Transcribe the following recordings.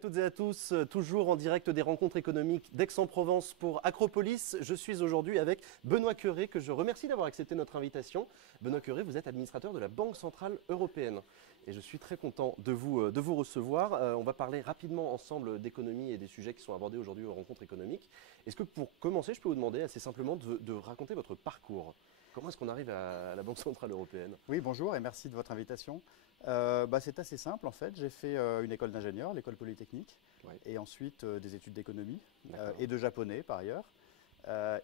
toutes et à tous, toujours en direct des rencontres économiques d'Aix-en-Provence pour Acropolis. Je suis aujourd'hui avec Benoît Cœuré, que je remercie d'avoir accepté notre invitation. Benoît Cœuré, vous êtes administrateur de la Banque Centrale Européenne et je suis très content de vous recevoir. On va parler rapidement ensemble d'économie et des sujets qui sont abordés aujourd'hui aux rencontres économiques. Est-ce que pour commencer, je peux vous demander assez simplement de raconter votre parcours ? Comment est-ce qu'on arrive à la Banque Centrale Européenne ? Oui, bonjour et merci de votre invitation. C'est assez simple en fait. J'ai fait une école d'ingénieur, l'école polytechnique, Ouais. et ensuite des études d'économie D'accord. et de japonais par ailleurs.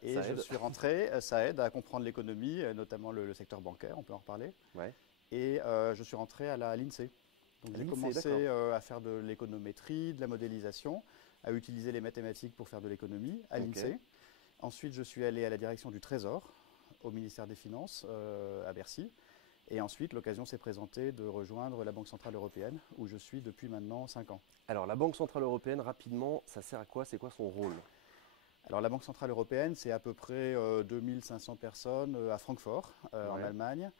Et Ça je aide. suis rentré, ça aide à comprendre l'économie, notamment le secteur bancaire, on peut en reparler. Ouais. Et je suis rentré à l'INSEE. Donc À j'ai l'INSEE, commencé d'accord. à faire de l'économétrie, de la modélisation, à utiliser les mathématiques pour faire de l'économie à Ok. l'INSEE. Ensuite, je suis allé à la direction du Trésor, au ministère des Finances, à Bercy. Et ensuite, l'occasion s'est présentée de rejoindre la Banque Centrale Européenne, où je suis depuis maintenant 5 ans. Alors, la Banque Centrale Européenne, rapidement, ça sert à quoi ? C'est quoi son rôle ? Alors, la Banque Centrale Européenne, c'est à peu près 2500 personnes à Francfort, en Ouais. Allemagne.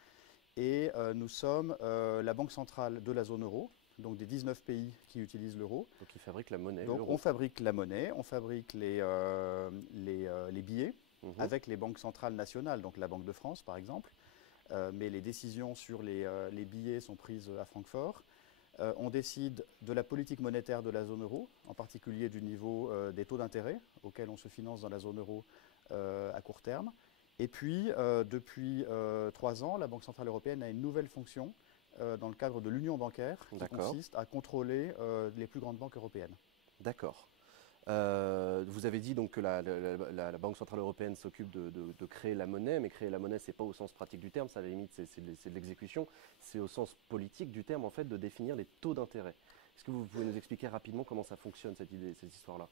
Et nous sommes la Banque Centrale de la zone euro, donc des 19 pays qui utilisent l'euro. Donc, il fabrique la monnaie, Donc, l'euro. on fabrique la monnaie, on fabrique les billets Mhm. avec les banques centrales nationales, donc la Banque de France par exemple. Mais les décisions sur les billets sont prises à Francfort. On décide de la politique monétaire de la zone euro, en particulier du niveau des taux d'intérêt auxquels on se finance dans la zone euro à court terme. Et puis, depuis 3 ans, la Banque Centrale Européenne a une nouvelle fonction dans le cadre de l'union bancaire qui D'accord. consiste à contrôler les plus grandes banques européennes. D'accord. Vous avez dit donc que la Banque Centrale Européenne s'occupe de créer la monnaie, mais créer la monnaie, c'est pas au sens pratique du terme, ça à la limite c'est de l'exécution, c'est au sens politique du terme en fait de définir les taux d'intérêt. Est-ce que vous pouvez nous expliquer rapidement comment ça fonctionne cette histoire-là ?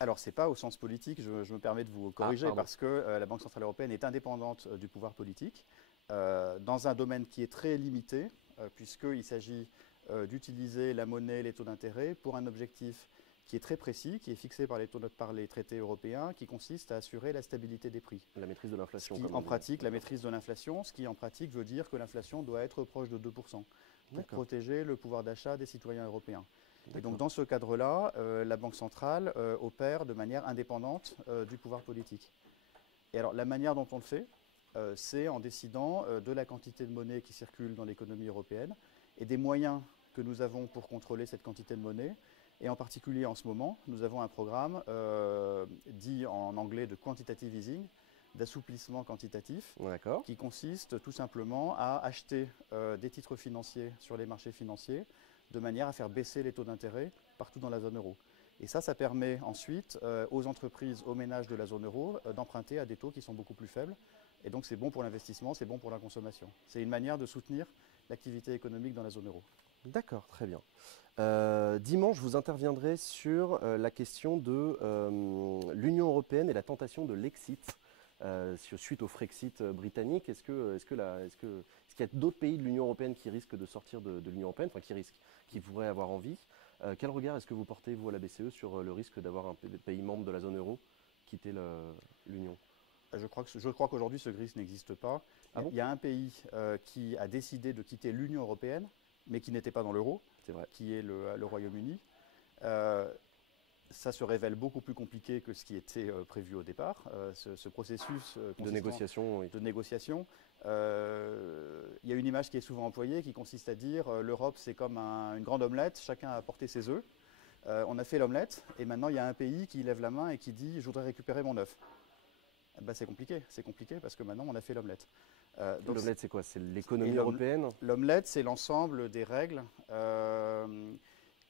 Alors, ce n'est pas au sens politique, je me permets de vous corriger pardon. parce que la Banque Centrale Européenne est indépendante du pouvoir politique dans un domaine qui est très limité, puisqu'il s'agit d'utiliser la monnaie, les taux d'intérêt pour un objectif qui est très précis, qui est fixé par les traités européens, qui consiste à assurer la stabilité des prix. La maîtrise de Ce l'inflation. qui, comme on en dit. pratique, la maîtrise de l'inflation, ce qui en pratique veut dire que l'inflation doit être proche de 2% pour D'accord. protéger le pouvoir d'achat des citoyens européens. Et D'accord. donc dans ce cadre-là, la Banque centrale opère de manière indépendante du pouvoir politique. Et alors la manière dont on le fait, c'est en décidant de la quantité de monnaie qui circule dans l'économie européenne et des moyens que nous avons pour contrôler cette quantité de monnaie. Et en particulier en ce moment, nous avons un programme dit en anglais de quantitative easing, d'assouplissement quantitatif, D'accord. qui consiste tout simplement à acheter des titres financiers sur les marchés financiers de manière à faire baisser les taux d'intérêt partout dans la zone euro. Et ça permet ensuite aux entreprises, aux ménages de la zone euro d'emprunter à des taux qui sont beaucoup plus faibles. Et donc c'est bon pour l'investissement, c'est bon pour la consommation. C'est une manière de soutenir l'activité économique dans la zone euro. D'accord, très bien. Dimanche, vous interviendrez sur la question de l'Union européenne et la tentation de l'exit suite au Frexit britannique. Est-ce qu'il y a d'autres pays de l'Union européenne qui risquent de sortir de l'Union européenne, enfin qui pourraient avoir envie ? Quel regard est-ce que vous portez, vous, à la BCE, sur le risque d'avoir un pays membre de la zone euro quitter l'Union ? Je crois qu'aujourd'hui ce risque n'existe pas. Ah bon ? Il y a un pays qui a décidé de quitter l'Union européenne, mais qui n'était pas dans l'euro, C'est vrai. qui est le Royaume-Uni. Ça se révèle beaucoup plus compliqué que ce qui était prévu au départ. Ce processus De négociation, oui. de négociation. Il y a une image qui est souvent employée qui consiste à dire l'Europe c'est comme une grande omelette, chacun a apporté ses œufs. On a fait l'omelette et maintenant il y a un pays qui lève la main et qui dit je voudrais récupérer mon œuf. C'est compliqué parce que maintenant on a fait l'omelette. L'omelette, c'est quoi ? C'est l'économie européenne ? L'omelette, c'est l'ensemble des règles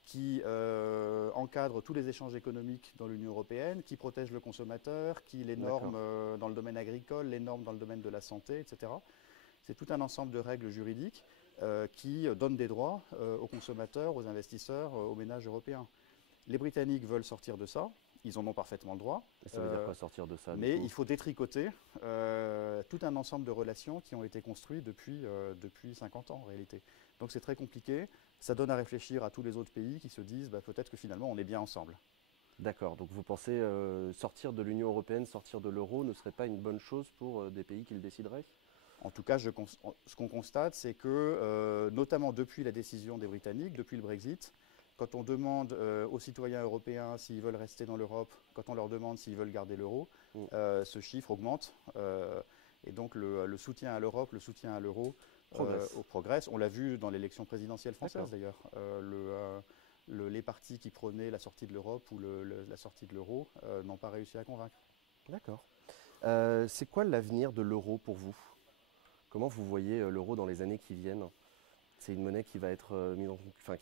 qui encadrent tous les échanges économiques dans l'Union européenne, qui protègent le consommateur, qui les normes dans le domaine agricole, les normes dans le domaine de la santé, etc. C'est tout un ensemble de règles juridiques qui donnent des droits aux consommateurs, aux investisseurs, aux ménages européens. Les Britanniques veulent sortir de ça. Ils en ont parfaitement le droit. Et ça veut dire quoi sortir de ça ? Mais il faut détricoter tout un ensemble de relations qui ont été construites depuis 50 ans en réalité. Donc c'est très compliqué. Ça donne à réfléchir à tous les autres pays qui se disent peut-être que finalement on est bien ensemble. D'accord, donc vous pensez sortir de l'Union européenne, sortir de l'euro ne serait pas une bonne chose pour des pays qui le décideraient ? En tout cas, ce qu'on constate, c'est que, notamment depuis la décision des Britanniques, depuis le Brexit, Quand on demande aux citoyens européens s'ils veulent rester dans l'Europe, quand on leur demande s'ils veulent garder l'euro, ce chiffre augmente. Et donc le soutien à l'Europe, le soutien à l'euro progresse. On l'a vu dans l'élection présidentielle française d'ailleurs. Les partis qui prônaient la sortie de l'Europe ou la sortie de l'euro n'ont pas réussi à convaincre. D'accord. C'est quoi l'avenir de l'euro pour vous? Comment vous voyez l'euro dans les années qui viennent? C'est une monnaie qui va être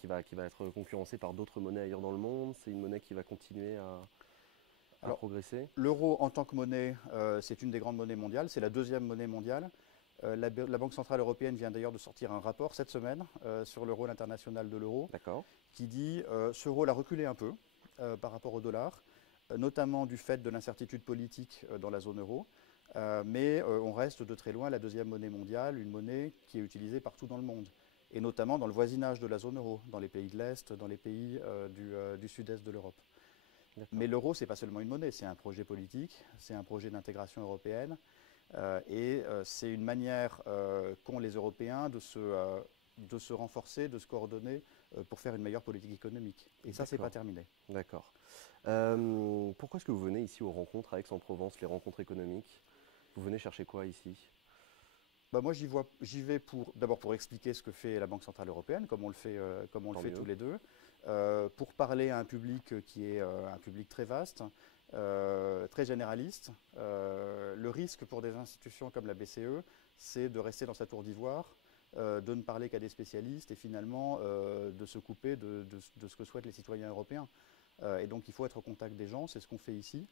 qui va être concurrencée par d'autres monnaies ailleurs dans le monde. C'est une monnaie qui va continuer à progresser. L'euro en tant que monnaie, c'est une des grandes monnaies mondiales. C'est la deuxième monnaie mondiale. La Banque centrale européenne vient d'ailleurs de sortir un rapport cette semaine sur le rôle international de l'euro, qui dit ce rôle a reculé un peu par rapport au dollar, notamment du fait de l'incertitude politique dans la zone euro. Mais on reste de très loin la deuxième monnaie mondiale, une monnaie qui est utilisée partout dans le monde, et notamment dans le voisinage de la zone euro, dans les pays de l'Est, dans les pays du sud-est de l'Europe. Mais l'euro, ce n'est pas seulement une monnaie, c'est un projet politique, c'est un projet d'intégration européenne, et c'est une manière qu'ont les Européens de se renforcer, de se coordonner pour faire une meilleure politique économique. Et ça, ce n'est pas terminé. D'accord. Pourquoi est-ce que vous venez ici aux rencontres à Aix-en-Provence, les rencontres économiques? Vous venez chercher quoi ici? Moi, j'y vais d'abord pour expliquer ce que fait la Banque centrale européenne, comme on le fait tous les deux, pour parler à un public qui est un public très vaste, très généraliste. Le risque pour des institutions comme la BCE, c'est de rester dans sa tour d'ivoire, de ne parler qu'à des spécialistes et finalement de se couper de ce que souhaitent les citoyens européens. Et donc il faut être au contact des gens, c'est ce qu'on fait ici.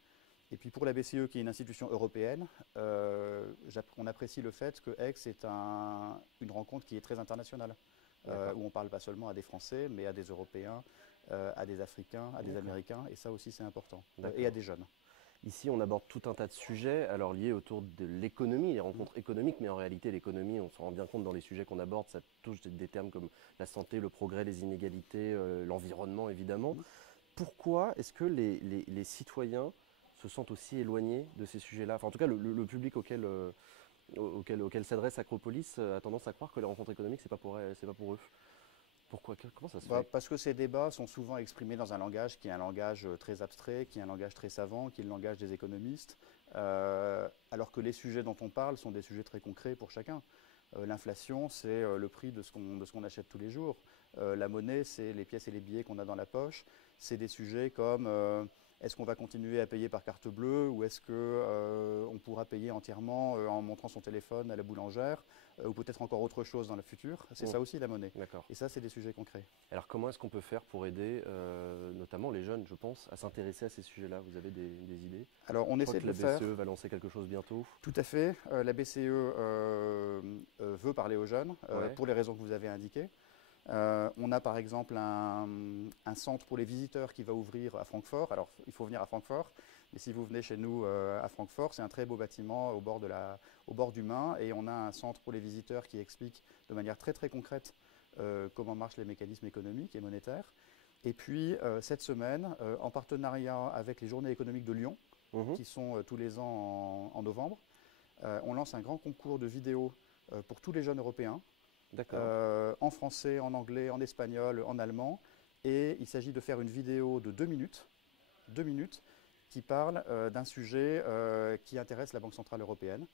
Et puis pour la BCE, qui est une institution européenne, on apprécie le fait que Aix est une rencontre qui est très internationale, où on ne parle pas seulement à des Français, mais à des Européens, à des Africains, à des Américains, et ça aussi c'est important, et à des jeunes. Ici, on aborde tout un tas de sujets, alors liés autour de l'économie, les rencontres économiques, mais en réalité, l'économie, on se rend bien compte dans les sujets qu'on aborde, ça touche des termes comme la santé, le progrès, les inégalités, l'environnement, évidemment. Pourquoi est-ce que les citoyens se sentent aussi éloignés de ces sujets-là? Enfin, en tout cas, le public auquel s'adresse Acropolis a tendance à croire que les rencontres économiques, c'est pas pour eux. Pourquoi? Comment ça se fait? Parce que ces débats sont souvent exprimés dans un langage qui est un langage très abstrait, qui est un langage très savant, qui est le langage des économistes, alors que les sujets dont on parle sont des sujets très concrets pour chacun. L'inflation, c'est le prix de ce qu'on achète tous les jours. La monnaie, c'est les pièces et les billets qu'on a dans la poche. C'est des sujets comme est-ce qu'on va continuer à payer par carte bleue ou est-ce qu'on pourra payer entièrement en montrant son téléphone à la boulangère ou peut-être encore autre chose dans le futur. C'est ça aussi la monnaie. Et ça, c'est des sujets concrets. Alors comment est-ce qu'on peut faire pour aider notamment les jeunes, je pense, à s'intéresser à ces sujets-là? Vous avez des idées? Alors on essaie de le faire. La BCE va lancer quelque chose bientôt. Tout à fait. La BCE veut parler aux jeunes pour les raisons que vous avez indiquées. On a par exemple un centre pour les visiteurs qui va ouvrir à Francfort. Alors il faut venir à Francfort, mais si vous venez chez nous à Francfort, c'est un très beau bâtiment au bord du Main, et on a un centre pour les visiteurs qui explique de manière très très concrète comment marchent les mécanismes économiques et monétaires. Et puis cette semaine, en partenariat avec les Journées économiques de Lyon, qui sont tous les ans en novembre, on lance un grand concours de vidéos pour tous les jeunes européens. En français, en anglais, en espagnol, en allemand. Et il s'agit de faire une vidéo de 2 minutes, qui parle d'un sujet qui intéresse la Banque centrale européenne.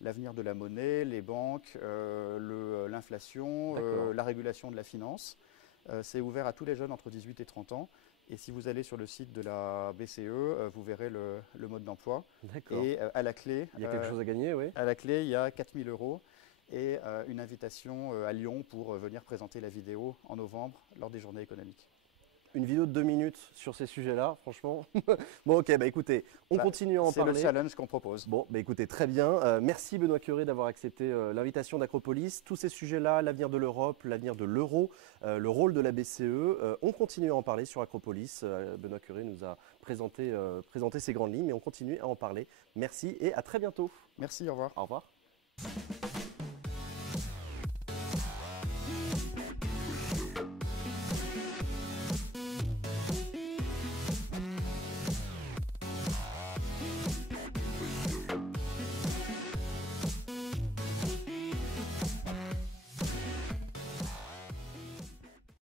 L'avenir de la monnaie, les banques, l'inflation, la régulation de la finance. C'est ouvert à tous les jeunes entre 18 et 30 ans. Et si vous allez sur le site de la BCE, vous verrez le mode d'emploi. Et à la clé, il y a quelque chose à gagner, oui. À la clé, il y a 4 000 € et une invitation à Lyon pour venir présenter la vidéo en novembre lors des journées économiques. Une vidéo de 2 minutes sur ces sujets-là, franchement. Bon, ok, écoutez, on continue à en parler. C'est le challenge qu'on propose. Bon, écoutez, très bien. Merci Benoît Curé d'avoir accepté l'invitation d'Acropolis. Tous ces sujets-là, l'avenir de l'Europe, l'avenir de l'euro, le rôle de la BCE, on continue à en parler sur Acropolis. Benoît Curé nous a présenté ces grandes lignes, mais on continue à en parler. Merci et à très bientôt. Merci, au revoir. Au revoir.